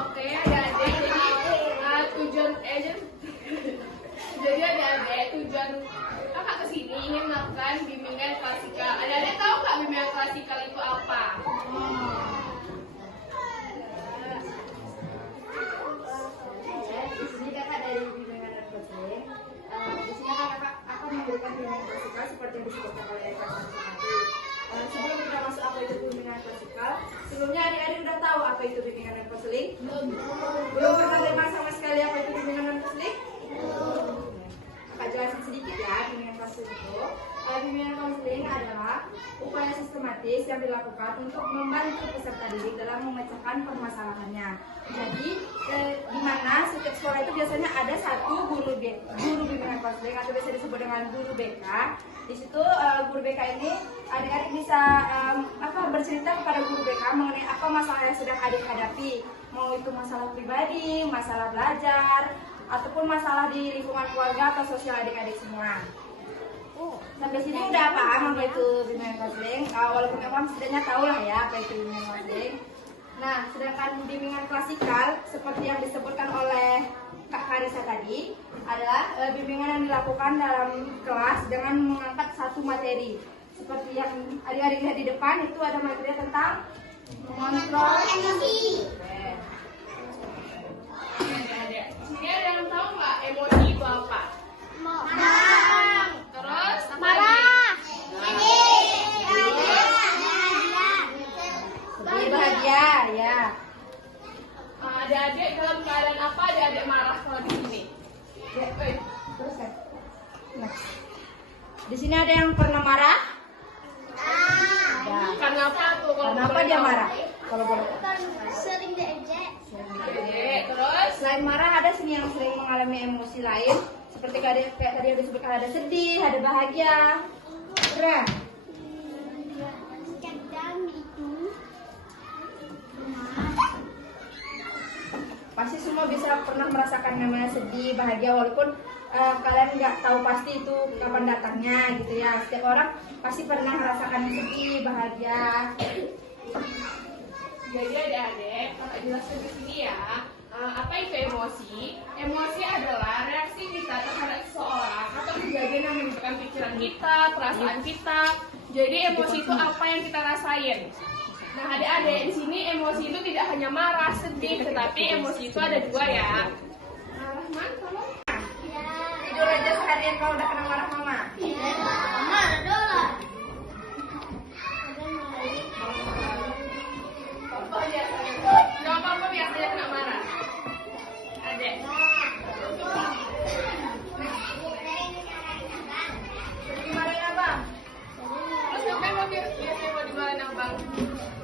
Oke, adik-adik, tujuan jadi adik-adik tujuan kakak kesini ingin melakukan bimbingan klasikal. Adik-adik tahu nggak bimbingan klasikal itu apa? Di sini kakak dari bimbingan dan konseling. Di sini kakak akan memberikan bimbingan klasikal seperti yang disebutkan oleh Kak tadi. Sebelum kita masuk apa itu bimbingan klasikal, sebelumnya adik-adik udah tahu apa itu bimbingan dan konseling? Belum pernah dengar sama sekali apa itu bimbingan dan konseling? Kakak jelasin sedikit ya bimbingan konseling itu. Bimbingan konseling adalah upaya sistematis yang dilakukan untuk membantu peserta didik dalam memecahkan permasalahannya. Jadi di mana setiap sekolah itu biasanya ada satu guru bimbingan konseling atau biasa disebut dengan guru BK. Di situ guru BK ini adik-adik bisa bercerita kepada guru BK mengenai apa masalah yang sedang adik hadapi, mau itu masalah pribadi, masalah belajar, ataupun masalah di lingkungan keluarga atau sosial adik-adik semua. Sampai sini udah paham apa itu bimbingan konseling, walaupun memang setidaknya tahu lah ya apa itu bimbingan konseling. Nah, sedangkan bimbingan klasikal seperti yang disebutkan oleh Kak Karisa tadi adalah bimbingan yang dilakukan dalam kelas dengan mengangkat satu materi. Seperti yang adik-adik lihat di depan itu ada materi tentang mengontrol emosi. Sini ada yang tahu nggak emosi itu apa? Terus Marah. Bahagia ya. Adik-adik dalam keadaan apa adik-adik marah kalau di sini? Terus kan? Next. Di sini ada yang pernah marah? Ya. Karena apa tuh? Karena apa dia marah? Kalau boleh. Sering diejek. Adik, terus Selain marah ada sini yang sering mengalami emosi lain seperti kayak tadi yang disebutkan ada sedih, ada bahagia. Keren. Kadang itu Pasti semua bisa pernah merasakan namanya sedih, bahagia walaupun kalian nggak tahu pasti itu kapan datangnya gitu ya. Setiap orang pasti pernah merasakan sedih, bahagia. jadi adik-adik kakak jelaskan di sini ya. Apa itu emosi? Emosi adalah reaksi kita terhadap seseorang atau kejadian yang menimbulkan pikiran kita, perasaan kita. Jadi emosi itu apa yang kita rasain. Nah adik-adik di sini emosi itu tidak hanya marah, sedih, tetapi emosi itu ada dua ya. Rahman, tolong. Tidur aja seharian kalau udah kena marah mama. Mama adalah Papa biasanya. Kalau papa biasanya kena marah. Adik. Dimarahin abang. Terus ngapain mau biasanya mau dimarahin abang?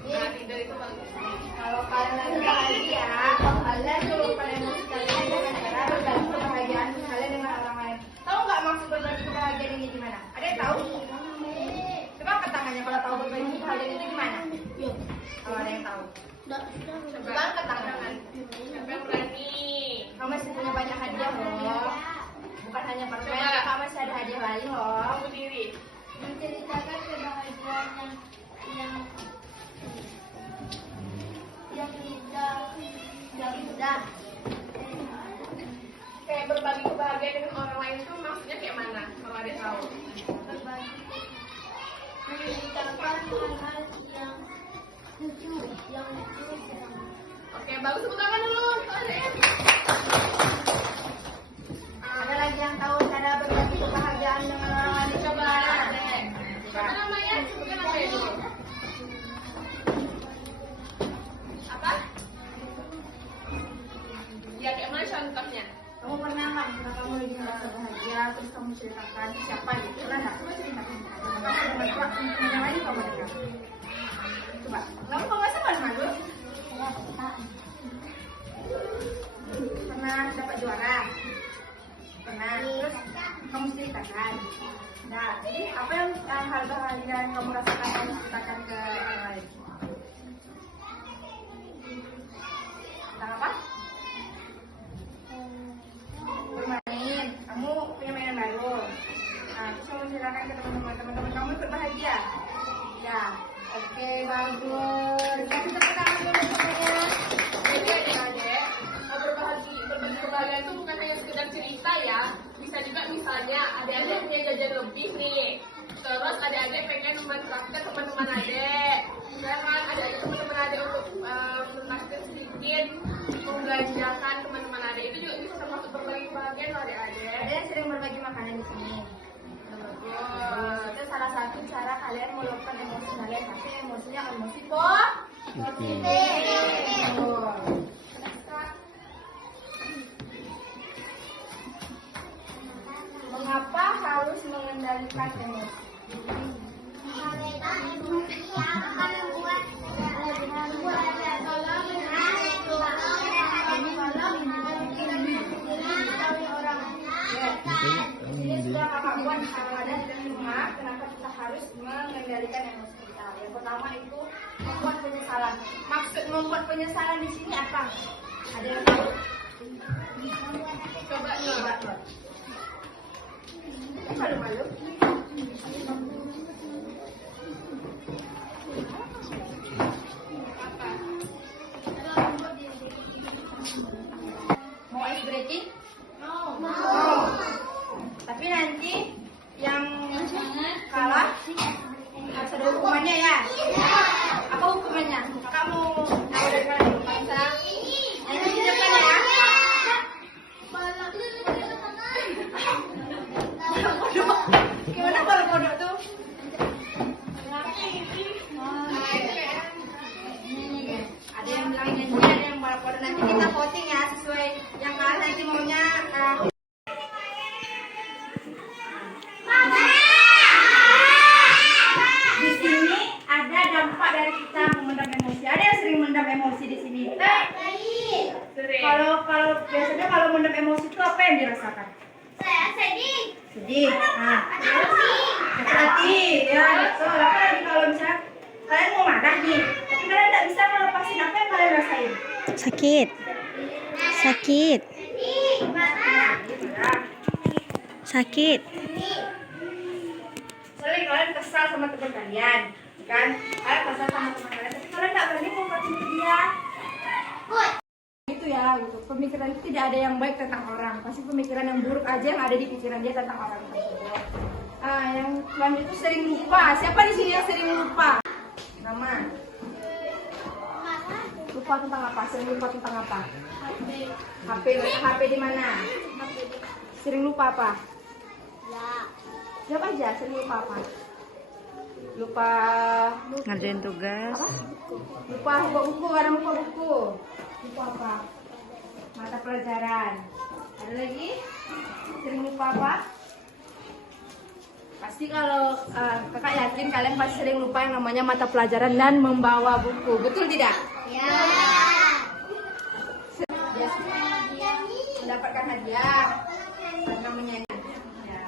Nah, tidur itu bagus. Kalau kalian lagi bahagia, kalian lupakan emosi kalian dengan cara berbagi kebahagiaan kalian dengan orang lain. Tahu nggak maksud berbagi kebahagiaan ini gimana? Ada yang tahu? Coba angkat tangannya kalau tahu berbagi kebahagiaan itu gimana? Kalau ada yang tahu. Coba angkat tangan. Siapa yang berani? Kamu masih punya banyak hadiah loh. Bukan hanya permen, kamu masih ada hadiah lain loh. Kamu diri. menceritakan kebahagiaan yang indah. Kayak berbagi kebahagiaan dengan orang lain itu maksudnya kayak mana? Kalau ada tahu. Berbagi menceritakan hal-hal yang lucu. Oke, bagus tepuk tangan dulu. Ada lagi yang tahu cara berbagi kebahagiaan dengan orang lain? Coba. Apa namanya? Sebutkan apa itu? Apa? Ya kayak mana contohnya? Kamu pernah nggak ketika kamu lagi merasa bahagia terus kamu ceritakan siapa gitu? Pernah nggak? Coba ceritakan. Coba yang lain kamu dengar. Coba. Kamu kalau nggak salah malu? Pernah dapat juara? Pernah. Terus kamu ceritakan. Nah, jadi apa yang hal bahagia yang kamu rasakan kamu ceritakan ke orang lain? Tentang apa? Bermain. Kamu punya mainan baru. Nah, terus kamu ceritakan ke teman-teman kamu ikut bahagia. Ya, oke, bagus. Kasih tepuk tangan dulu semuanya. Jadi adik-adik, kalian kasih emosinya emosi positif. Mengapa harus mengendalikan emosi? Karena emosi akan membuat Ini sudah kakak buat ada di rumah. Kenapa kita harus mengendalikan emosi kita? Yang pertama itu membuat penyesalan. Maksud membuat penyesalan di sini apa? Ada yang tahu? Coba Coba. Malu-malu. Mau ice breaking? Tapi nanti yang kalah harus ada hukumannya ya. Apa hukumannya? Kamu tahu dari mana hukumannya? Nanti di depan ya. Gimana kalau kodok tuh? Ada yang bilang nyanyi, ada yang balap kodok. Nanti kita voting ya sesuai yang kalah nanti maunya. Di sini ada dampak dari kita memendam emosi. Ada yang sering mendam emosi di sini. sering. Kalau biasanya kalau mendam emosi itu apa yang dirasakan? Sedih. Nah, hati. Ya betul. Apalagi kalau misalnya kalian mau marah nih, tapi kalian tidak bisa melepasin apa yang kalian rasain. Sakit. Sakit. Sering kalian kesal sama teman kalian, kan? Kalian kesal sama teman kalian, tapi kalian tidak berani ngungkapin ke dia. Itu ya, gitu. Pemikiran itu tidak ada yang baik tentang orang. Pasti pemikiran yang buruk aja yang ada di pikiran dia tentang orang tersebut. Yang selanjutnya itu sering lupa. Siapa di sini yang sering lupa? Nama. Lupa tentang apa? Sering lupa tentang apa? HP di mana? Sering lupa apa? Jawab aja, sering lupa apa? Lupa Ngerjain tugas. apa? Lupa buku, ada lupa buku. Lupa apa? Mata pelajaran. Ada lagi? Sering lupa apa? Pasti kalau kakak yakin kalian pasti sering lupa yang namanya mata pelajaran dan membawa buku. Betul tidak? Mendapatkan hadiah karena menyanyi. Ya,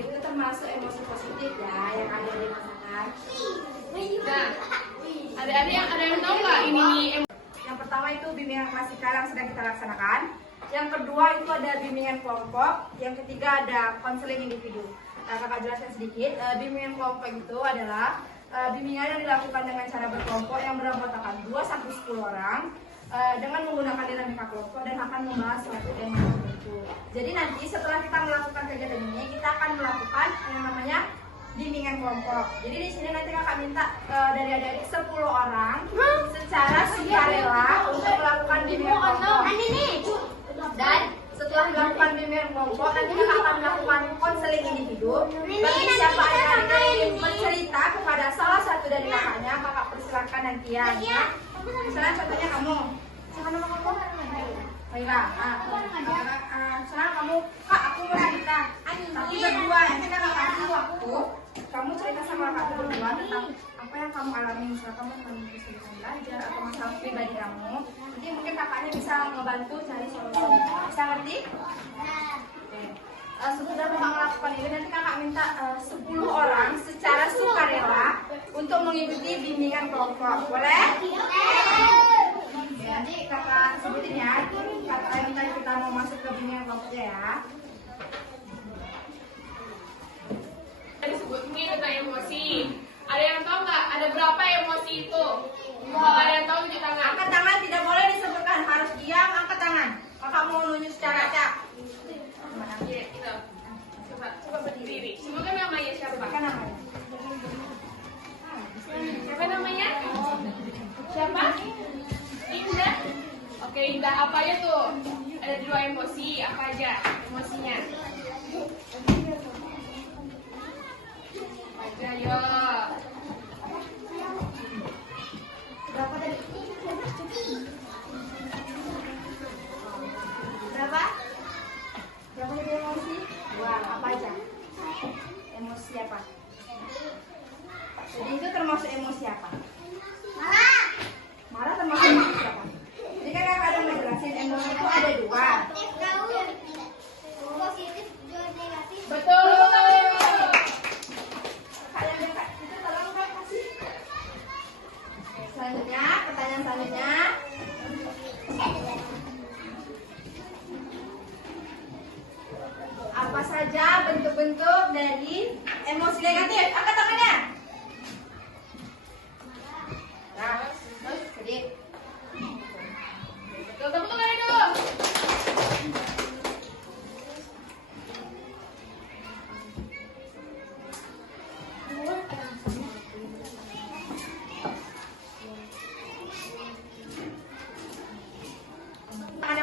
itu termasuk emosi positif ya yang ada di masyarakat. Nah, ada yang tahu nggak ini Yang pertama itu bimbingan klasikal yang sedang kita laksanakan. Yang kedua itu ada bimbingan kelompok. Yang ketiga ada konseling individu. Kakak jelaskan sedikit. Bimbingan kelompok itu adalah bimbingan yang dilakukan dengan cara berkelompok yang beranggotakan 2 sampai 10 orang dengan menggunakan dinamika kelompok dan akan membahas suatu tema tertentu. Jadi nanti setelah kita melakukan kegiatan ini, kita akan melakukan yang namanya bimbingan kelompok. Jadi di sini nanti kakak minta dari adik-adik 10 orang secara sukarela untuk melakukan bimbingan kelompok. Dan setelah dilakukan bimbingan kelompok, nanti kakak akan melakukan konseling individu. Bagi siapa adik-adik yang ingin bercerita kepada salah satu dari kakaknya, kakak persilahkan nanti ya. Misalnya contohnya kamu, siapa nama kamu? Maira. Misalnya kamu, kak aku mau cerita, tapi berdua. Nanti kakak kasih waktu, kamu cerita sama kakak berdua tentang apa yang kamu alami. Misalnya kamu mengalami kesulitan belajar atau masalah pribadi kamu. Nanti mungkin kakaknya bisa ngebantu cari solusi. Bisa ngerti? Oke. Sesudah kakak melakukan ini, nanti kakak minta 10 orang secara sukarela untuk mengikuti bimbingan kelompok. Boleh? Jadi kakak sebutin ya, kakak minta kita mau masuk ke bimbingan kelompoknya ya. disebut ini tentang emosi? Ada yang tahu nggak? Ada berapa emosi itu? Kalau ada yang tahu tunjuk tangan. Angkat tangan, tidak boleh disebutkan, harus diam, angkat tangan. Kakak mau nunjuk secara acak. Iya, itu. Coba berdiri. Semoga namanya siapa? Siapa namanya? Siapa namanya? Siapa? Indah. Oke, Indah, apa aja tuh? Ada 2 emosi, apa aja emosinya? Apa aja, yo. terbentuk dari emosi negatif. Angkat tangannya. Nah, terus sedih. Betul, tepuk tangannya dulu.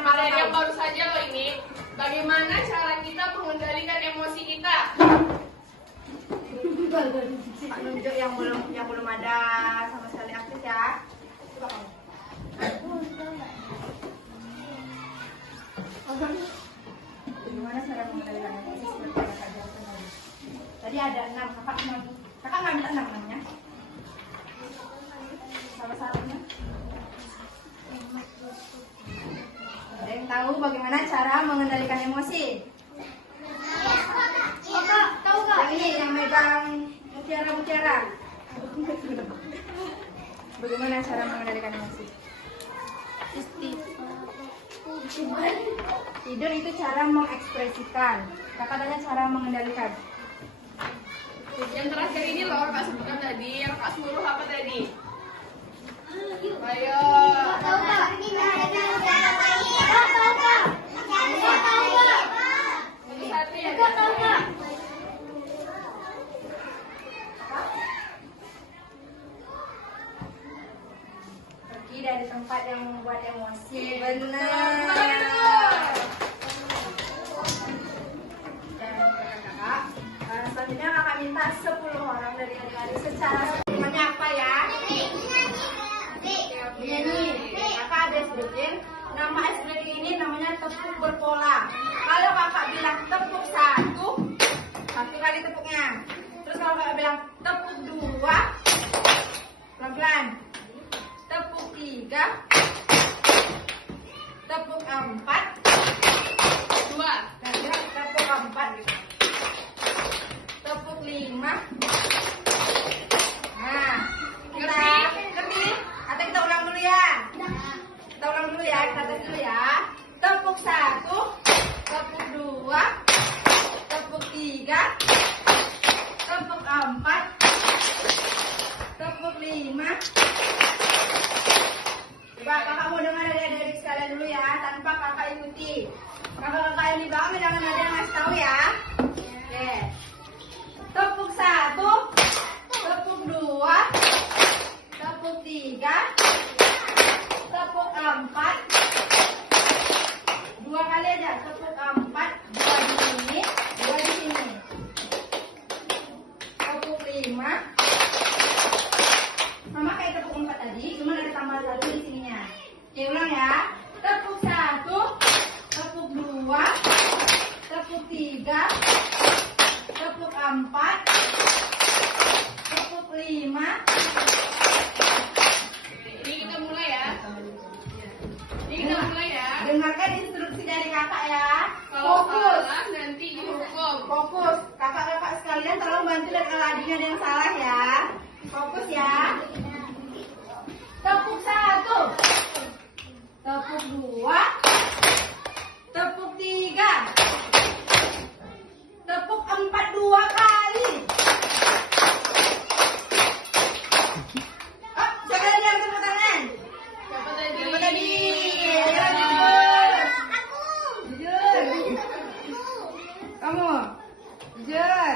Kalian yang baru saja loh ini, bagaimana cara kita mengendalikan emosi kita? Menunjuk yang belum ada sama sekali aktif ya. Coba kamu. Bagaimana cara mengendalikan emosi seperti yang Kak jelaskan tadi? Tadi ada 6, kakak ngambil 6 namanya. Salah satunya. Ada yang tahu bagaimana cara mengendalikan emosi? Kakak tahu nggak? Yang ini yang megang mutiara. Bagaimana cara mengendalikan emosi? Tidur itu cara mengekspresikan. Kakak tanya cara mengendalikan. Yang terakhir ini loh Kak sebutkan tadi, yang Kak suruh apa tadi? Ayo. Tahu nggak? Ini satu ya. Tahu nggak? Pergi dari tempat yang membuat emosi. Tangannya Benar. dulu. Dan kakak, selanjutnya kakak minta 10 orang dari adik-adik secara namanya apa ya? Menyanyi. Kakak ada sebutin nama ekspresi ini namanya tepuk berpola. Kalau kakak bilang tepuk satu kali tepuknya. Terus kalau kakak bilang tepuk 2, pelan-pelan. Tepuk 3, tepuk 4, 2. dan tepuk 4, tepuk 5. Nah, ngerti? Atau kita ulang dulu ya? Kita ulang dulu ya, kita tes dulu ya. Tepuk 1, tepuk 2, tepuk 3, tepuk 4, tepuk 5. Coba kakak mau dengar dari adik-adik sekalian dulu ya, tanpa kakak ikuti. Kakak-kakak yang di bawah jangan ada yang ngasih tahu ya. Oke. Tepuk 1, tepuk 2, tepuk 3, tepuk 4. 2 kali aja, tepuk 4, 2 di sini, 2 di sini. Tepuk 5. Sama kayak tepuk 4 tadi, cuma ada tambah 1 di sininya. Oke, ulang ya. Tepuk 1, tepuk 2, tepuk 3, tepuk 4, tepuk 5. Ini kita mulai ya. Ini kita mulai ya. Dengarkan instruksi dari kakak ya. Kalau Fokus. salah nanti dihukum. Fokus. Kakak-kakak sekalian tolong bantu dan kalau adiknya ada yang salah ya. Fokus ya. Tepuk 1, tepuk 2, tepuk 3, tepuk 4 2 kali. Oh, siapa lagi yang tepuk tangan? Siapa tadi? Siapa tadi? Ayo, jujur. Jujur. Kamu. Jujur.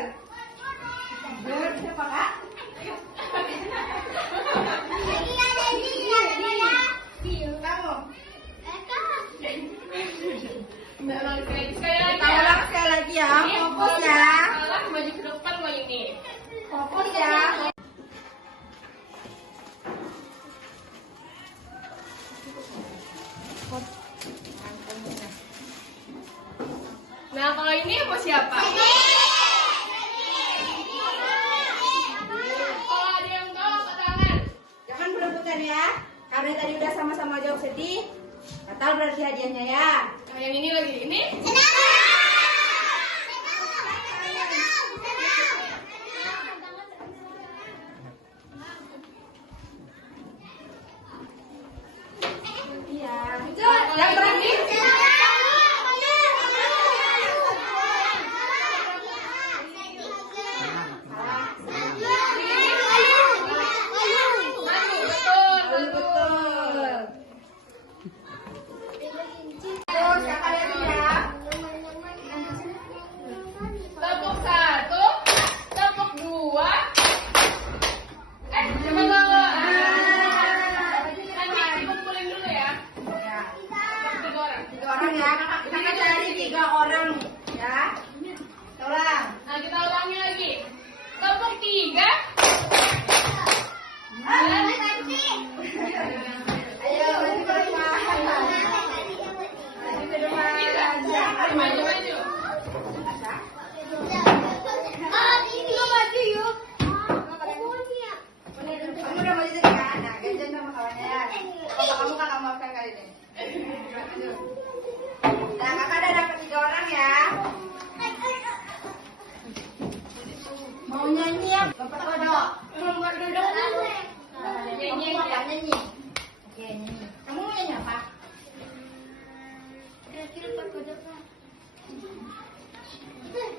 Jujur siapa kak? Kamu. Nggak ulang sekali lagi Kita ya. ulang sekali lagi ya. Ini Fokus kalau ya. salah maju ke depan loh ini. Fokus ya. Nah kalau ini apa siapa? Kalau ada yang tahu angkat tangan. Jangan berebutan ya. Karena tadi udah sama-sama jawab sedih. Batal berarti hadiahnya ya. Nah, yang ini lagi. Ini? Iya. Kalau Yang terakhir.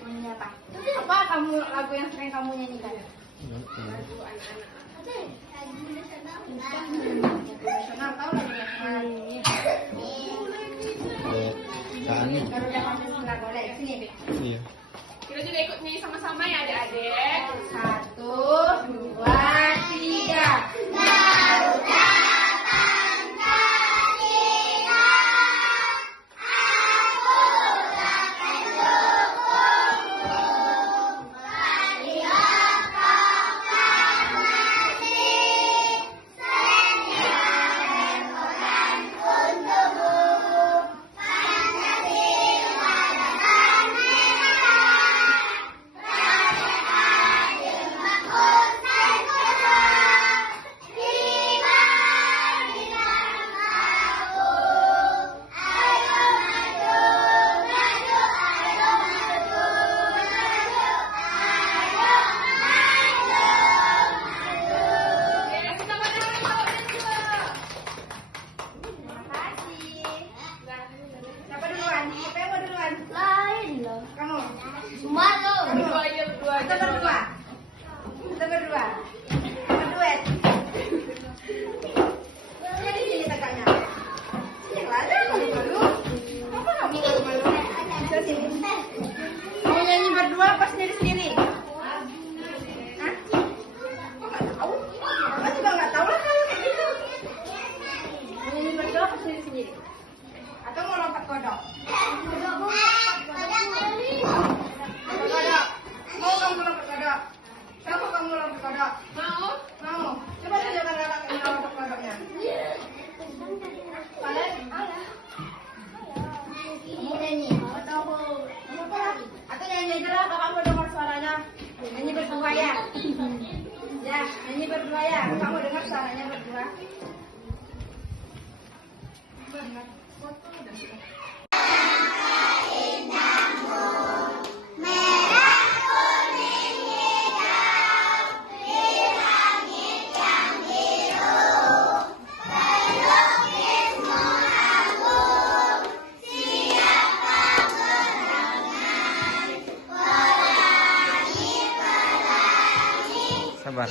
Nyanyi apa? Apa kamu lagu yang sering kamu nyanyikan? Lagu anak-anak. Nasional, tahu lagu nasional? Tani. Garuda Pancasila, boleh sini, Bi. Iya. Kita juga ikut nyanyi sama-sama ya adik-adik. 1, 2, 3. Siapa duluan? Siapa yang mau duluan? Lain loh. Kamu? Malu. Berdua aja, berdua aja. Kita berdua. Kita berdua. Berduet. Jadi sini kakaknya. Yang ada malu-malu. Apa kamu malu-malu? Bisa sini. Mau nyanyi berdua apa sendiri-sendiri? Hah? Kok nggak tahu? Kakak juga nggak tahu lah kalau kayak gitu. Mau nyanyi berdua apa sendiri-sendiri? Atau mau lompat kodok? Kodok. Mau kamu lompat kodok? Siapa kamu lompat kodok? Mau? Mau? Coba tunjukkan kakak lompat kodoknya. Kalian? Kamu nyanyi? Atau nyanyi aja lah, kakak mau dengar suaranya. Nyanyi berdua ya? Ya, nyanyi berdua ya. Kakak mau dengar suaranya berdua. Sabar.